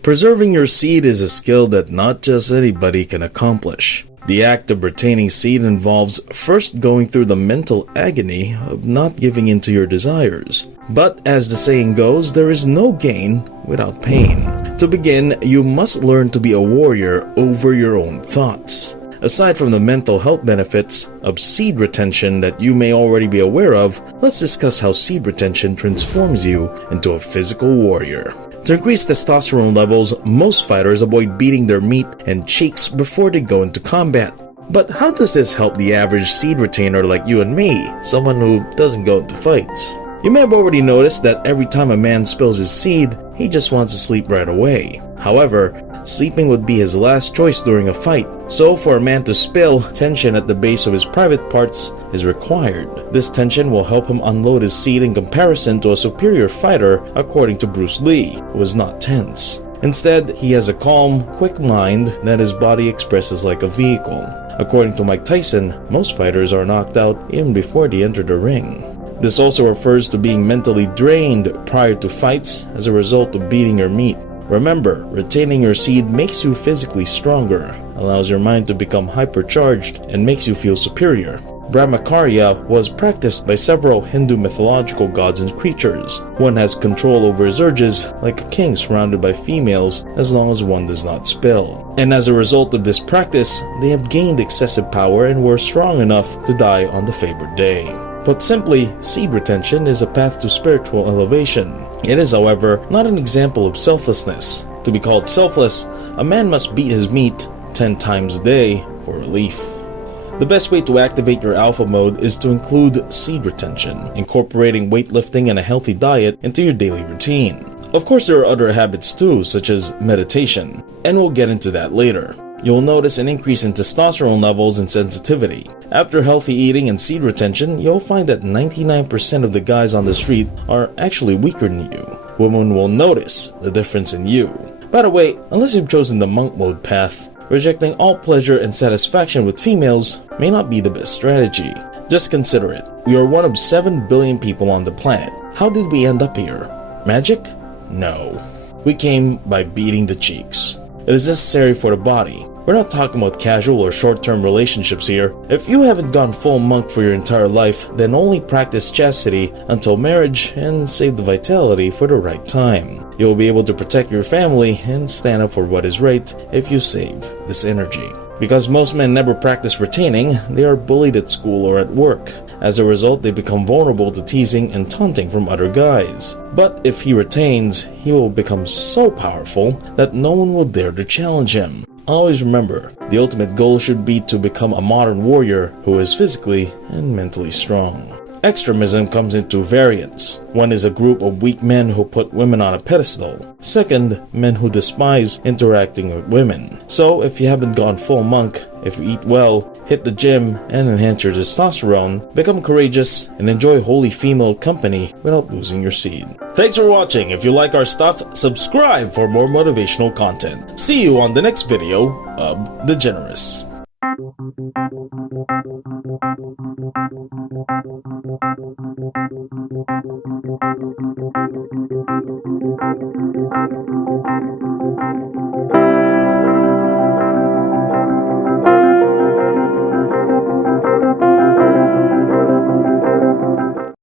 Preserving your seed is a skill that not just anybody can accomplish. The act of retaining seed involves first going through the mental agony of not giving in to your desires. But as the saying goes, there is no gain without pain. To begin, you must learn to be a warrior over your own thoughts. Aside from the mental health benefits of seed retention that you may already be aware of, let's discuss how seed retention transforms you into a physical warrior. To increase testosterone levels, most fighters avoid beating their meat and cheeks before they go into combat. But how does this help the average seed retainer like you and me, someone who doesn't go into fights? You may have already noticed that every time a man spills his seed, he just wants to sleep right away. However, sleeping would be his last choice during a fight. So for a man to spill, tension at the base of his private parts is required. This tension will help him unload his seed in comparison to a superior fighter, according to Bruce Lee, who is not tense. Instead, he has a calm, quick mind that his body expresses like a vehicle. According to Mike Tyson, most fighters are knocked out even before they enter the ring. This also refers to being mentally drained prior to fights as a result of beating your meat. Remember, retaining your seed makes you physically stronger, allows your mind to become hypercharged, and makes you feel superior. Brahmacharya was practiced by several Hindu mythological gods and creatures. One has control over his urges, like a king surrounded by females, as long as one does not spill. And as a result of this practice, they have gained excessive power and were strong enough to die on the favored day. Put simply, seed retention is a path to spiritual elevation. It is, however, not an example of selflessness. To be called selfless, a man must beat his meat 10 times a day for relief. The best way to activate your alpha mode is to include seed retention, incorporating weightlifting and a healthy diet into your daily routine. Of course, there are other habits too, such as meditation, and we'll get into that later. You'll notice an increase in testosterone levels and sensitivity. After healthy eating and seed retention, you'll find that 99% of the guys on the street are actually weaker than you. Women will notice the difference in you. By the way, unless you've chosen the monk mode path, rejecting all pleasure and satisfaction with females may not be the best strategy. Just consider it. We are one of 7 billion people on the planet. How did we end up here? Magic? No. We came by beating the cheeks. It is necessary for the body. We're not talking about casual or short-term relationships here. If you haven't gone full monk for your entire life, then only practice chastity until marriage and save the vitality for the right time. You'll be able to protect your family and stand up for what is right if you save this energy. Because most men never practice retaining, they are bullied at school or at work. As a result, they become vulnerable to teasing and taunting from other guys. But if he retains, he will become so powerful that no one will dare to challenge him. Always remember, the ultimate goal should be to become a modern warrior who is physically and mentally strong. Extremism comes in two variants. One is a group of weak men who put women on a pedestal. Second, men who despise interacting with women. So if you haven't gone full monk, if you eat well, hit the gym, and enhance your testosterone, become courageous, and enjoy holy female company without losing your seed. Thanks for watching. If you like our stuff, subscribe for more motivational content. See you on the next video of The Generous.